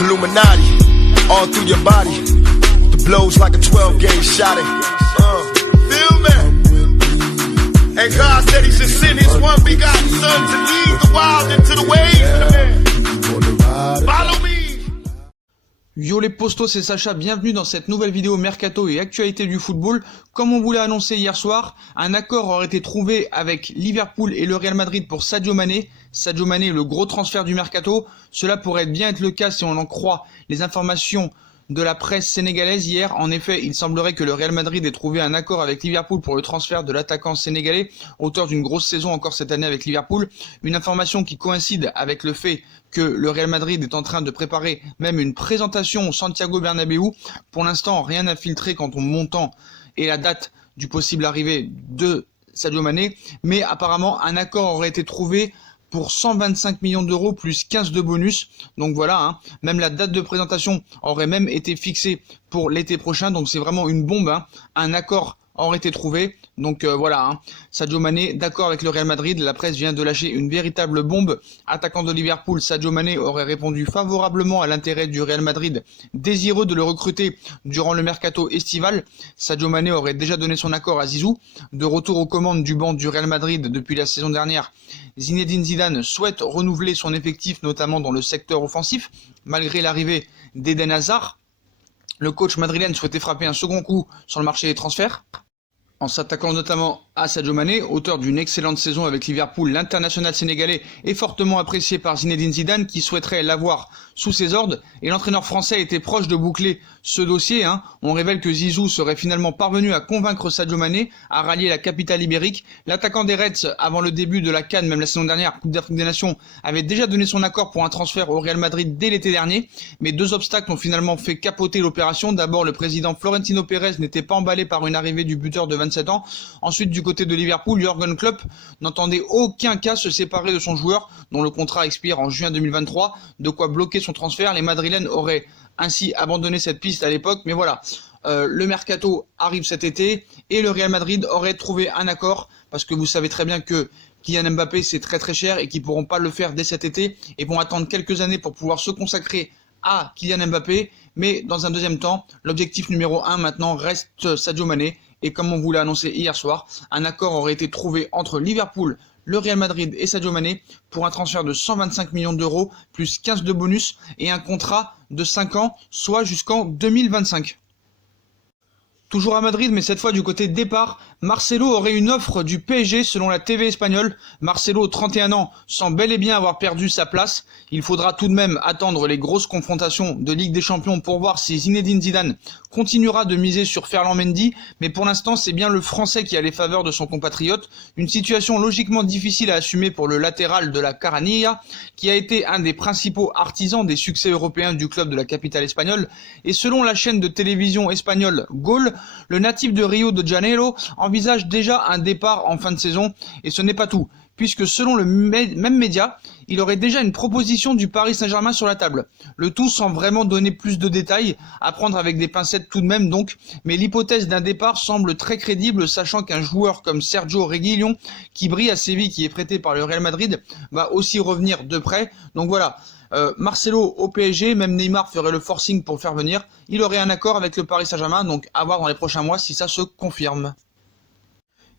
Illuminati, all through your body. The blows like a 12-gauge shot. Feel me? And God said he should send his one begotten son to lead the wild into the ways. Follow me. Yo les postos, c'est Sacha, bienvenue dans cette nouvelle vidéo Mercato et actualité du football. Comme on vous l'a annoncé hier soir, un accord aurait été trouvé avec Liverpool et le Real Madrid pour Sadio Mané. Sadio Mané, le gros transfert du Mercato. Cela pourrait bien être le cas si on en croit les informations de la presse sénégalaise hier. En effet, il semblerait que le Real Madrid ait trouvé un accord avec Liverpool pour le transfert de l'attaquant sénégalais, auteur d'une grosse saison encore cette année avec Liverpool. Une information qui coïncide avec le fait que le Real Madrid est en train de préparer même une présentation au Santiago Bernabéu. Pour l'instant, rien n'a filtré quant au montant et la date du possible arrivée de Sadio Mané, mais apparemment un accord aurait été trouvé pour 125 millions d'euros plus 15 de bonus. Donc voilà, même la date de présentation aurait même été fixée pour l'été prochain. Donc c'est vraiment une bombe. Un accord aurait été trouvé. Donc voilà, Sadio Mané d'accord avec le Real Madrid. La presse vient de lâcher une véritable bombe. Attaquant de Liverpool, Sadio Mané aurait répondu favorablement à l'intérêt du Real Madrid, désireux de le recruter durant le mercato estival. Sadio Mané aurait déjà donné son accord à Zizou. De retour aux commandes du banc du Real Madrid depuis la saison dernière, Zinedine Zidane souhaite renouveler son effectif, notamment dans le secteur offensif, malgré l'arrivée d'Eden Hazard. Le coach madrilène souhaitait frapper un second coup sur le marché des transferts, en s'attaquant notamment à Sadio Mané, auteur d'une excellente saison avec Liverpool. L'international sénégalais est fortement apprécié par Zinedine Zidane qui souhaiterait l'avoir sous ses ordres, et l'entraîneur français était proche de boucler ce dossier. On révèle que Zizou serait finalement parvenu à convaincre Sadio Mané à rallier la capitale ibérique. L'attaquant des Reds, avant le début de la CAN, même la saison dernière, Coupe d'Afrique des Nations, avait déjà donné son accord pour un transfert au Real Madrid dès l'été dernier, mais deux obstacles ont finalement fait capoter l'opération. D'abord, le président Florentino Pérez n'était pas emballé par une arrivée du buteur de 27 ans. Ensuite, du côté de Liverpool, Jürgen Klopp n'entendait aucun cas se séparer de son joueur, dont le contrat expire en juin 2023, de quoi bloquer son transfert. Les Madrilènes auraient ainsi abandonné cette piste à l'époque, mais voilà, le mercato arrive cet été et le Real Madrid aurait trouvé un accord, parce que vous savez très bien que Kylian Mbappé c'est très très cher et qu'ils ne pourront pas le faire dès cet été et vont attendre quelques années pour pouvoir se consacrer à Kylian Mbappé. Mais dans un deuxième temps, l'objectif numéro 1 maintenant reste Sadio Mané. Et comme on vous l'a annoncé hier soir, un accord aurait été trouvé entre Liverpool, le Real Madrid et Sadio Mané pour un transfert de 125 millions d'euros plus 15 de bonus et un contrat de 5 ans, soit jusqu'en 2025. Toujours à Madrid, mais cette fois du côté départ, Marcelo aurait une offre du PSG selon la TV espagnole. Marcelo, 31 ans, semble bel et bien avoir perdu sa place. Il faudra tout de même attendre les grosses confrontations de Ligue des Champions pour voir si Zinedine Zidane continuera de miser sur Ferland Mendy. Mais pour l'instant, c'est bien le Français qui a les faveurs de son compatriote. Une situation logiquement difficile à assumer pour le latéral de la Caranilla, qui a été un des principaux artisans des succès européens du club de la capitale espagnole. Et selon la chaîne de télévision espagnole Gol, le natif de Rio de Janeiro envisage déjà un départ en fin de saison, et ce n'est pas tout, puisque selon le même média, il aurait déjà une proposition du Paris Saint-Germain sur la table. Le tout sans vraiment donner plus de détails, à prendre avec des pincettes tout de même donc, mais l'hypothèse d'un départ semble très crédible, sachant qu'un joueur comme Sergio Reguilón, qui brille à Séville, qui est prêté par le Real Madrid, va aussi revenir de près. Donc voilà, Marcelo au PSG, même Neymar ferait le forcing pour le faire venir. Il aurait un accord avec le Paris Saint-Germain, donc à voir dans les prochains mois si ça se confirme.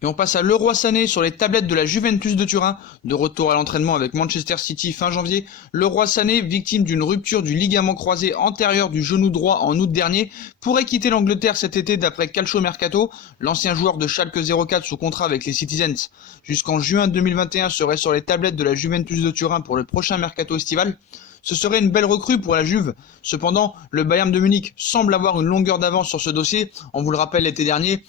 Et on passe à Leroy Sané sur les tablettes de la Juventus de Turin, de retour à l'entraînement avec Manchester City fin janvier. Leroy Sané, victime d'une rupture du ligament croisé antérieur du genou droit en août dernier, pourrait quitter l'Angleterre cet été d'après Calcio Mercato. L'ancien joueur de Schalke 04 sous contrat avec les Citizens jusqu'en juin 2021 serait sur les tablettes de la Juventus de Turin pour le prochain mercato estival. Ce serait une belle recrue pour la Juve. Cependant, le Bayern de Munich semble avoir une longueur d'avance sur ce dossier. On vous le rappelle l'été dernier,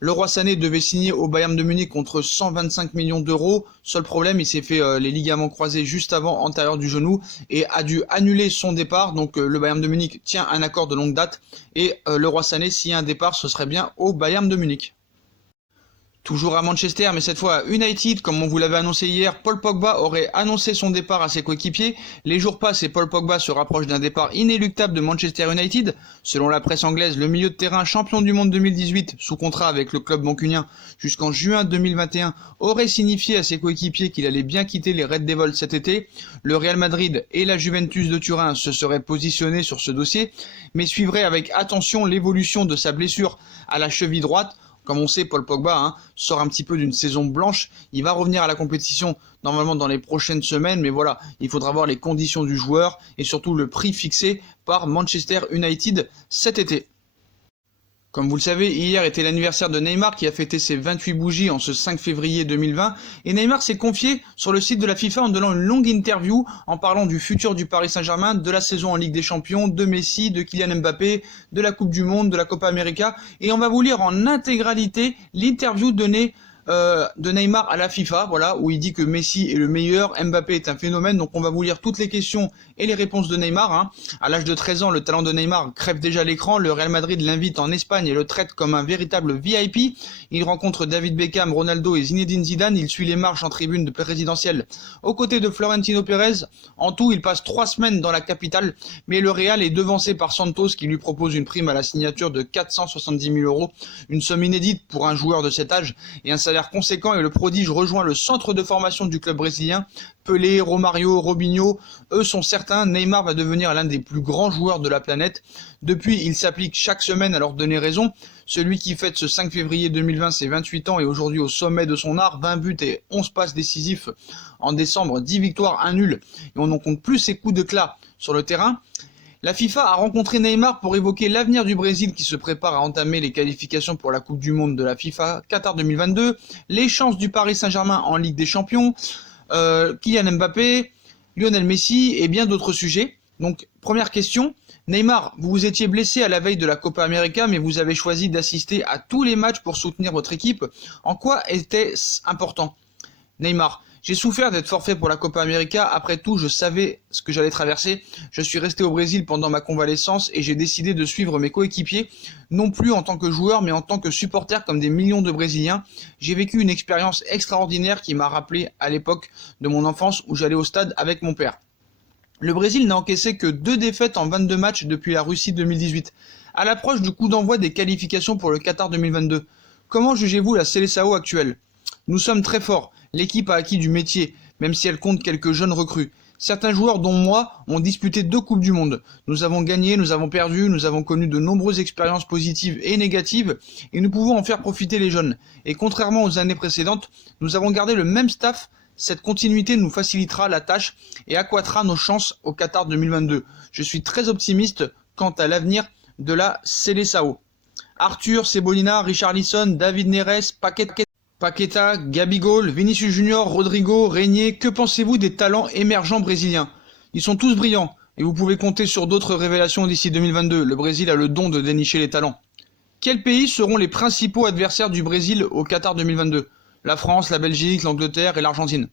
Leroy Sané devait signer au Bayern de Munich contre 125 millions d'euros. Seul problème, il s'est fait les ligaments croisés juste avant, antérieur du genou, et a dû annuler son départ. Donc le Bayern de Munich tient un accord de longue date. Et Leroy Sané, s'il y a un départ, ce serait bien au Bayern de Munich. Toujours à Manchester, mais cette fois à United, comme on vous l'avait annoncé hier, Paul Pogba aurait annoncé son départ à ses coéquipiers. Les jours passent et Paul Pogba se rapproche d'un départ inéluctable de Manchester United. Selon la presse anglaise, le milieu de terrain champion du monde 2018, sous contrat avec le club mancunien jusqu'en juin 2021, aurait signifié à ses coéquipiers qu'il allait bien quitter les Red Devils cet été. Le Real Madrid et la Juventus de Turin se seraient positionnés sur ce dossier, mais suivraient avec attention l'évolution de sa blessure à la cheville droite. Comme on sait, Paul Pogba sort un petit peu d'une saison blanche. Il va revenir à la compétition normalement dans les prochaines semaines. Mais voilà, il faudra voir les conditions du joueur et surtout le prix fixé par Manchester United cet été. Comme vous le savez, hier était l'anniversaire de Neymar qui a fêté ses 28 bougies en ce 5 février 2020. Et Neymar s'est confié sur le site de la FIFA en donnant une longue interview en parlant du futur du Paris Saint-Germain, de la saison en Ligue des Champions, de Messi, de Kylian Mbappé, de la Coupe du Monde, de la Copa América. Et on va vous lire en intégralité l'interview donnée de Neymar à la FIFA, voilà, où il dit que Messi est le meilleur, Mbappé est un phénomène. Donc on va vous lire toutes les questions et les réponses de Neymar. À l'âge de 13 ans, le talent de Neymar crève déjà l'écran. Le Real Madrid l'invite en Espagne et le traite comme un véritable VIP. Il rencontre David Beckham, Ronaldo et Zinedine Zidane. Il suit les marches en tribune de présidentielle aux côtés de Florentino Pérez. En tout, il passe 3 semaines dans la capitale, mais le Real est devancé par Santos qui lui propose une prime à la signature de 470 000 €, une somme inédite pour un joueur de cet âge et un salaire conséquent, et le prodige rejoint le centre de formation du club brésilien. Pelé, Romario, Robinho, eux sont certains, Neymar va devenir l'un des plus grands joueurs de la planète. Depuis, il s'applique chaque semaine à leur donner raison. Celui qui fête ce 5 février 2020 ses 28 ans est aujourd'hui au sommet de son art, 20 buts et 11 passes décisifs en décembre, 10 victoires, 1 nul, et on n'en compte plus ses coups d'éclat sur le terrain. La FIFA a rencontré Neymar pour évoquer l'avenir du Brésil qui se prépare à entamer les qualifications pour la Coupe du Monde de la FIFA Qatar 2022, les chances du Paris Saint-Germain en Ligue des Champions, Kylian Mbappé, Lionel Messi et bien d'autres sujets. Donc première question, Neymar, vous vous étiez blessé à la veille de la Copa América, mais vous avez choisi d'assister à tous les matchs pour soutenir votre équipe. En quoi était-ce important? Neymar, j'ai souffert d'être forfait pour la Copa América. Après tout, je savais ce que j'allais traverser. Je suis resté au Brésil pendant ma convalescence et j'ai décidé de suivre mes coéquipiers, non plus en tant que joueur, mais en tant que supporter comme des millions de Brésiliens. J'ai vécu une expérience extraordinaire qui m'a rappelé à l'époque de mon enfance où j'allais au stade avec mon père. Le Brésil n'a encaissé que 2 défaites en 22 matchs depuis la Russie 2018. À l'approche du coup d'envoi des qualifications pour le Qatar 2022, comment jugez-vous la Seleção actuelle? Nous sommes très forts. L'équipe a acquis du métier, même si elle compte quelques jeunes recrues. Certains joueurs, dont moi, ont disputé 2 Coupes du Monde. Nous avons gagné, nous avons perdu, nous avons connu de nombreuses expériences positives et négatives, et nous pouvons en faire profiter les jeunes. Et contrairement aux années précédentes, nous avons gardé le même staff. Cette continuité nous facilitera la tâche et accroîtra nos chances au Qatar 2022. Je suis très optimiste quant à l'avenir de la Seleção. Arthur, Cebolinha, Richarlison, David Neres, Paqueta, Gabigol, Vinicius Junior, Rodrigo, Reinier, que pensez-vous des talents émergents brésiliens? Ils sont tous brillants et vous pouvez compter sur d'autres révélations d'ici 2022. Le Brésil a le don de dénicher les talents. Quels pays seront les principaux adversaires du Brésil au Qatar 2022? La France, la Belgique, l'Angleterre et l'Argentine.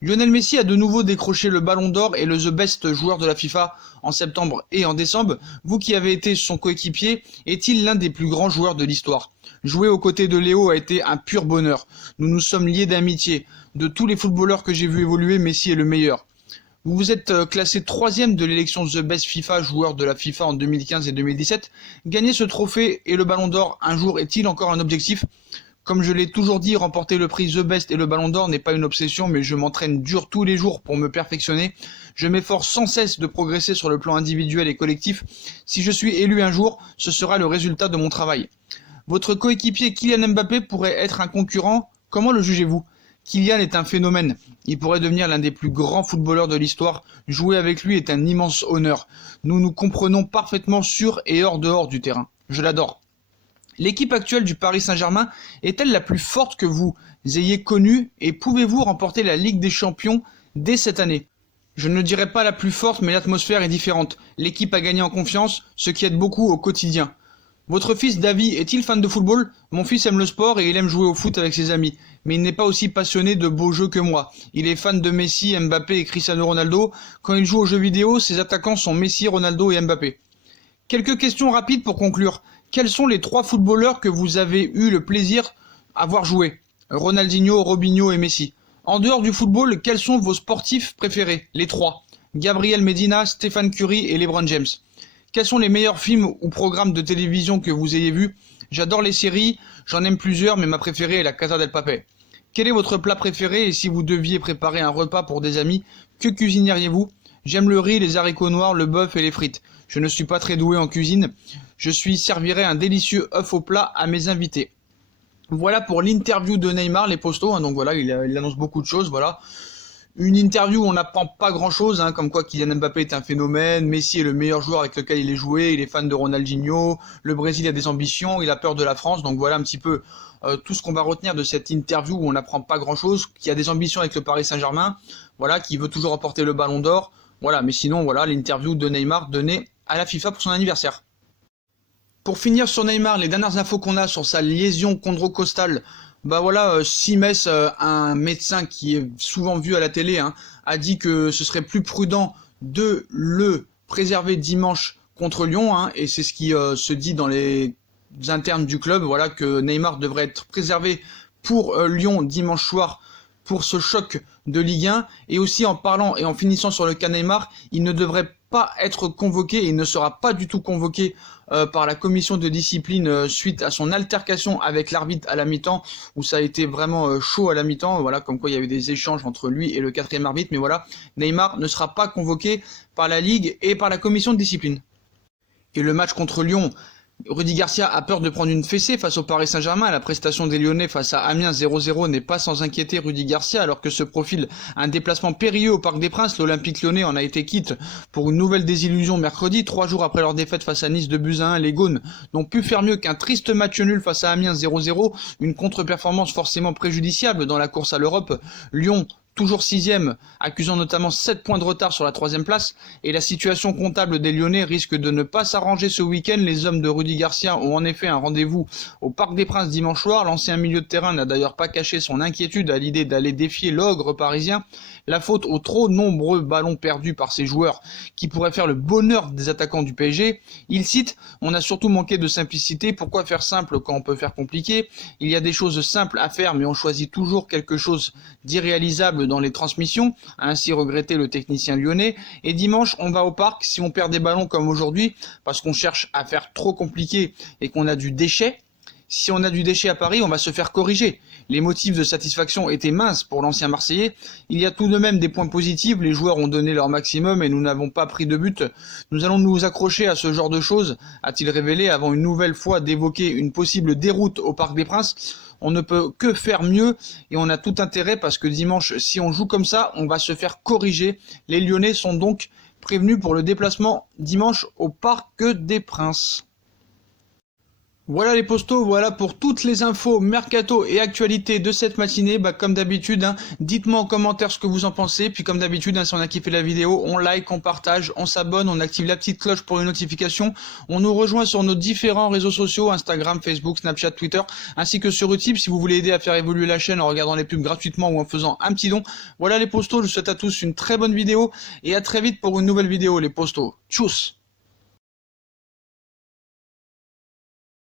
Lionel Messi a de nouveau décroché le Ballon d'Or et le The Best joueur de la FIFA en septembre et en décembre. Vous qui avez été son coéquipier, est-il l'un des plus grands joueurs de l'histoire? Jouer aux côtés de Léo a été un pur bonheur. Nous nous sommes liés d'amitié. De tous les footballeurs que j'ai vu évoluer, Messi est le meilleur. Vous vous êtes classé 3e de l'élection The Best FIFA joueur de la FIFA en 2015 et 2017. Gagner ce trophée et le Ballon d'Or un jour est-il encore un objectif? Comme je l'ai toujours dit, remporter le prix The Best et le Ballon d'Or n'est pas une obsession, mais je m'entraîne dur tous les jours pour me perfectionner. Je m'efforce sans cesse de progresser sur le plan individuel et collectif. Si je suis élu un jour, ce sera le résultat de mon travail. Votre coéquipier Kylian Mbappé pourrait être un concurrent. Comment le jugez-vous? Kylian est un phénomène. Il pourrait devenir l'un des plus grands footballeurs de l'histoire. Jouer avec lui est un immense honneur. Nous nous comprenons parfaitement sur et dehors du terrain. Je l'adore. L'équipe actuelle du Paris Saint-Germain est-elle la plus forte que vous ayez connue et pouvez-vous remporter la Ligue des Champions dès cette année? Je ne dirais pas la plus forte, mais l'atmosphère est différente. L'équipe a gagné en confiance, ce qui aide beaucoup au quotidien. Votre fils David est-il fan de football? Mon fils aime le sport et il aime jouer au foot avec ses amis, mais il n'est pas aussi passionné de beaux jeux que moi. Il est fan de Messi, Mbappé et Cristiano Ronaldo. Quand il joue aux jeux vidéo, ses attaquants sont Messi, Ronaldo et Mbappé. Quelques questions rapides pour conclure. Quels sont les 3 footballeurs que vous avez eu le plaisir à voir jouer? Ronaldinho, Robinho et Messi. En dehors du football, quels sont vos sportifs préférés? Les trois. Gabriel Medina, Stéphane Curry et LeBron James. Quels sont les meilleurs films ou programmes de télévision que vous ayez vus? J'adore les séries, j'en aime plusieurs, mais ma préférée est La Casa del Papel. Quel est votre plat préféré et si vous deviez préparer un repas pour des amis, que cuisineriez-vous? J'aime le riz, les haricots noirs, le bœuf et les frites. Je ne suis pas très doué en cuisine. Servirai un délicieux œuf au plat à mes invités. Voilà pour l'interview de Neymar, les postos. Donc voilà, il annonce beaucoup de choses. Voilà. Une interview où on n'apprend pas grand-chose, comme quoi Kylian Mbappé est un phénomène, Messi est le meilleur joueur avec lequel il est joué, il est fan de Ronaldinho, le Brésil a des ambitions, il a peur de la France. Donc voilà un petit peu tout ce qu'on va retenir de cette interview où on n'apprend pas grand-chose, qui a des ambitions avec le Paris Saint-Germain, voilà, qui veut toujours remporter le Ballon d'Or. Voilà, mais sinon, voilà l'interview de Neymar donnée à la FIFA pour son anniversaire. Pour finir sur Neymar, les dernières infos qu'on a sur sa lésion chondrocostale, Simès, un médecin qui est souvent vu à la télé, a dit que ce serait plus prudent de le préserver dimanche contre Lyon, et c'est ce qui se dit dans les internes du club, voilà, que Neymar devrait être préservé pour Lyon dimanche soir pour ce choc de Ligue 1, et aussi en parlant et en finissant sur le cas Neymar, il ne devrait pas être convoqué, et il ne sera pas du tout convoqué par la commission de discipline suite à son altercation avec l'arbitre à la mi-temps, où ça a été vraiment chaud à la mi-temps, voilà, comme quoi il y avait des échanges entre lui et le quatrième arbitre, mais voilà, Neymar ne sera pas convoqué par la Ligue et par la commission de discipline. Et le match contre Lyon, Rudy Garcia a peur de prendre une fessée face au Paris Saint-Germain. La prestation des Lyonnais face à Amiens 0-0 n'est pas sans inquiéter Rudy Garcia, alors que se profile un déplacement périlleux au Parc des Princes. L'Olympique Lyonnais en a été quitte pour une nouvelle désillusion mercredi. 3 jours après leur défaite face à Nice 2-1, les Gaunes n'ont pu faire mieux qu'un triste match nul face à Amiens 0-0. Une contre-performance forcément préjudiciable dans la course à l'Europe. Lyon, toujours 6e, accusant notamment 7 points de retard sur la 3e place, et la situation comptable des Lyonnais risque de ne pas s'arranger ce week-end. Les hommes de Rudy Garcia ont en effet un rendez-vous au Parc des Princes dimanche soir. L'ancien milieu de terrain n'a d'ailleurs pas caché son inquiétude à l'idée d'aller défier l'ogre parisien. La faute aux trop nombreux ballons perdus par ces joueurs qui pourraient faire le bonheur des attaquants du PSG. Il cite « On a surtout manqué de simplicité, pourquoi faire simple quand on peut faire compliqué? Il y a des choses simples à faire mais on choisit toujours quelque chose d'irréalisable dans les transmissions », a ainsi regretté le technicien lyonnais. Et dimanche, on va au parc, si on perd des ballons comme aujourd'hui, parce qu'on cherche à faire trop compliqué et qu'on a du déchet, si on a du déchet à Paris, on va se faire corriger. Les motifs de satisfaction étaient minces pour l'ancien Marseillais. Il y a tout de même des points positifs, les joueurs ont donné leur maximum et nous n'avons pas pris de but. Nous allons nous accrocher à ce genre de choses, a-t-il révélé avant une nouvelle fois d'évoquer une possible déroute au Parc des Princes. On ne peut que faire mieux et on a tout intérêt parce que dimanche, si on joue comme ça, on va se faire corriger. Les Lyonnais sont donc prévenus pour le déplacement dimanche au Parc des Princes. Voilà les postos, voilà pour toutes les infos, mercato et actualités de cette matinée. Comme d'habitude, dites-moi en commentaire ce que vous en pensez. Puis comme d'habitude, si on a kiffé la vidéo, on like, on partage, on s'abonne, on active la petite cloche pour les notifications. On nous rejoint sur nos différents réseaux sociaux, Instagram, Facebook, Snapchat, Twitter, ainsi que sur Utip si vous voulez aider à faire évoluer la chaîne en regardant les pubs gratuitement ou en faisant un petit don. Voilà les postos, je vous souhaite à tous une très bonne vidéo et à très vite pour une nouvelle vidéo les postos. Tchuss!